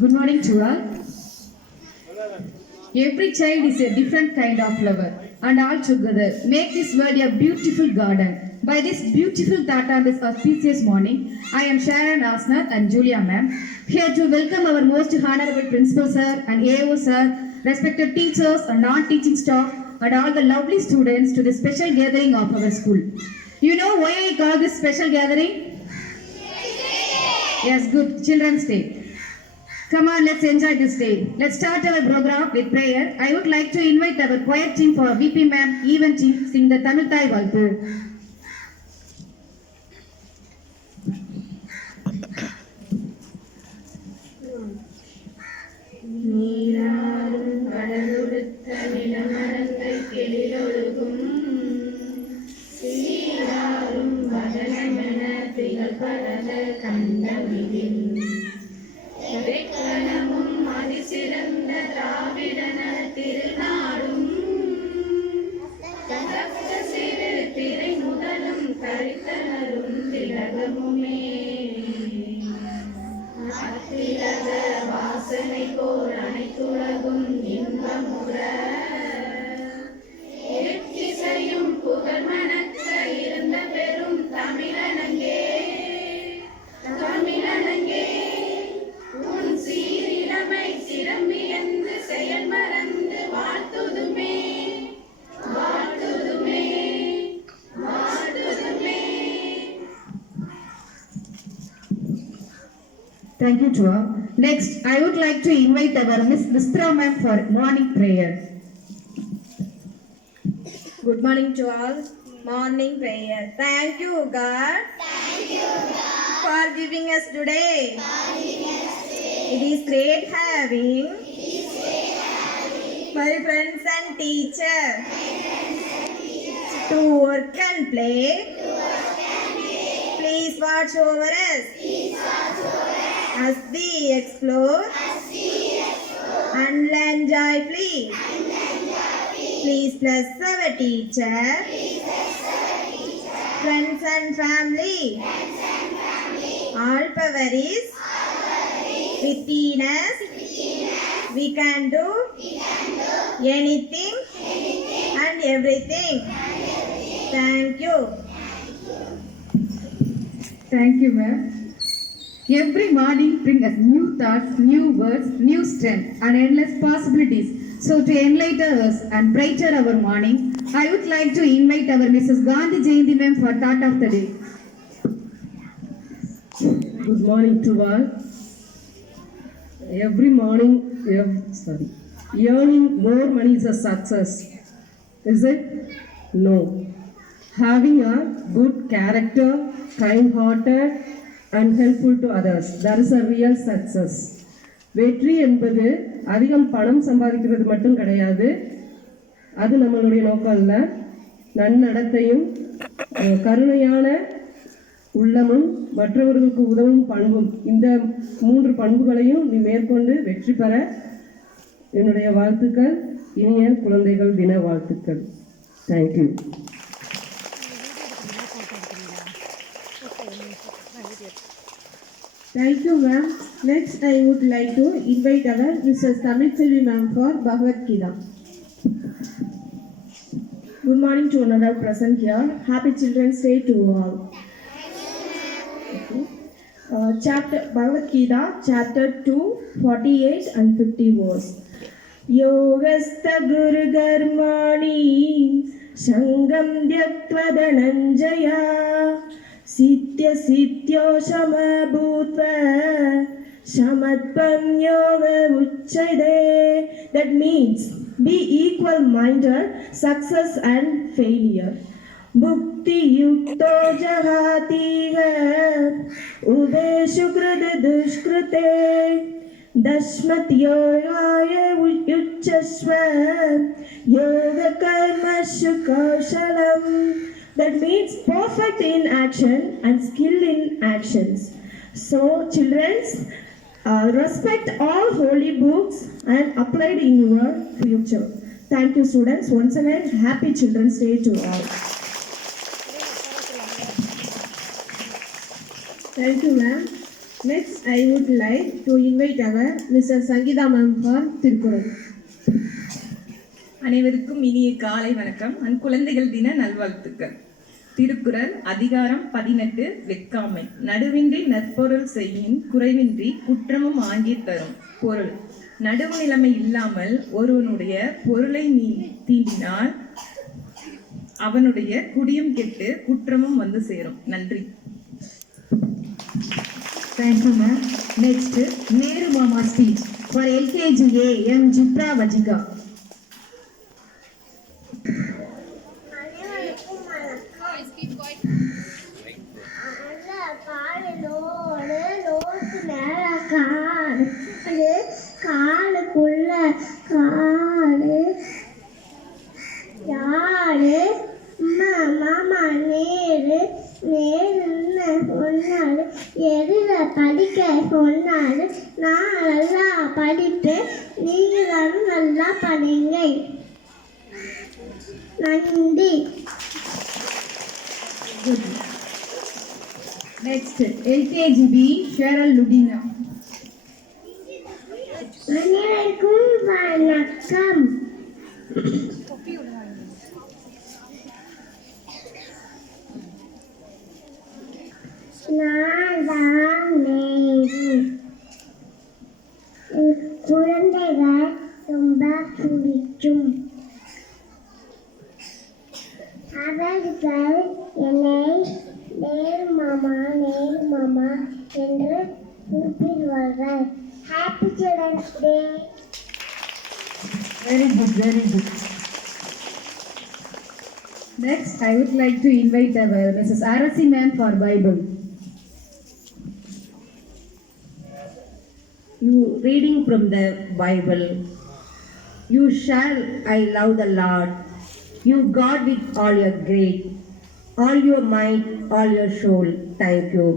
Good morning to all. Every child is a different kind of flower, and all together make this world a beautiful garden. By this beautiful thought on this auspicious morning, I am Sharon Asnath and Julia ma'am, here to welcome our most honorable principal sir and AO sir, respected teachers and non-teaching staff, and all the lovely students to the special gathering of our school. You know why I call this special gathering? Yes, good. Children's Day. Come on, let's enjoy this day. Let's start our program with prayer. I would like to invite our choir team for VP ma'am, event team, sing the Tamil Thai Valthu. நீராறும் கடலுடுத்த நிலமரங்கள் கெளிரொழுகும் சீராறும் வதனமென திகழ்பரத கண்டமிதில் எவைக்கணமும் அதிசிறந்த திராவிடன திருநாடும் தகத்த சிறு திரை முதலும் தரித்தனரும் திலகமுமே அத்திலக வாசனை போல் அனைத்துலகும் இன்பமுற எத்திசையும் புகழ் மணக்க இருந்த பெரும் தமிழனங்கே தமிழனங்கே உன் சீரிழமை சிரம்பியந்து செயல் மறந்து வாழ்த்துதுமே வாழ்த்துதுமே வாழ்த்துதுமே. Thank you to all. Next, I would like to invite our Miss Mistra ma'am for morning prayer. Good morning to all. Morning prayer. Thank you, God. Thank you, God. For giving us today. It is great having my friends and teachers to work and play. Please watch over us as we explore and learn joyfully. Please bless our teacher, friends and family. All power is within us. We can do anything and everything. Thank you. Thank you, ma'am. Every morning brings us new thoughts, new words, new strength, and endless possibilities. So to enlighten us and brighten our morning, I would like to invite our Mrs. Gandhi Jayanti ma'am for thought of the day. Good morning to all. Every morning, earning more money is a success. Is it? No. Having a good character, kind-hearted, and helpful to others, that is a real success. வெற்றி என்பது அதிகம் பணம் சம்பாதிக்கிறது மட்டும் கிடையாது. அது நம்மளுடைய நோக்கம் இல்லை. நன்னடத்தையும் கருணையான உள்ளமும் மற்றவர்களுக்கு உதவும் பண்பும், இந்த 3 பண்புகளையும் நீ மேற்கொண்டு வெற்றி பெற என்னுடைய வாழ்த்துக்கள். இனிய குழந்தைகள் தின வாழ்த்துக்கள். Thank you. Thank you, ma'am. Next, I would like to invite our Mrs. Tamil Selvi ma'am for Bhagavad Gita. Good morning to another present here. Happy Children's Day to all. Chapter Bhagavad Gita, chapter 2, 48 and 50 verse. Yogastha Guru Garmani Sangam Dhyaktva Dhananjaya Sitya Sityo Shama Bhutva Shamatvam Yoga Uchchade. That means be equal-minded, success and failure. Bhukti Yukto Jahatiha Ubeshu Krida Dushkrute Dashmat Yogaya Uchchasva Yoga Karma Shukoshalam. That means perfect in action and skill in actions. So, children, respect all holy books and apply it in your future. Thank you, students. Once again, happy Children's Day to all. Thank you, ma'am. Next, I would like to invite our Mrs. Sangita ma'am for Tirukural. அனைவருக்கும் இனிய காலை வணக்கம் அண்ட் குழந்தைகள் தின நல்வாழ்த்துக்கள். திருக்குறள் அதிகாரம் 18 வெட்காமை. நடுவின்றி நற்பொருள் செய்யின் குறைவின்றி குற்றமும் ஆங்கி தரும். பொருள்: நடுவு நிலைமை இல்லாமல் ஒருவனுடைய பொருளை நீ தீண்டினால் அவனுடைய குடியும் கெட்டு குற்றமும் வந்து சேரும். நன்றி. Thank you, ma'am. Next, Nehru Mama speech for LKGA M. Jipra Vajika. அனைவருக்கும் வணக்கம். காலோடு லோட்டு மேல காலுக்குள்ள காடு யாரு மாமா நேரு நேருன்னு சொன்னாரு, எதிர படிக்க சொன்னாரு. நான் நல்லா படிப்பேன், நீங்களும் நல்லா படிங்க. நன்றி. Next, LKGB Cheryl Ludina. அனைவருக்கும் வணக்கம். நான் தான் நேரு. குழந்தைகள் ரொம்ப பிடிக்கும். அவர்கள் என்னை நேரு மாமா என்று கூப்பிடுவார்கள். Happy children's day. Very good, very good. Next, I would like to invite our Mrs. Arasi ma'am for Bible. You reading from the Bible. You shall I love the Lord, you God with all your great, all your might, all your soul. Thank you.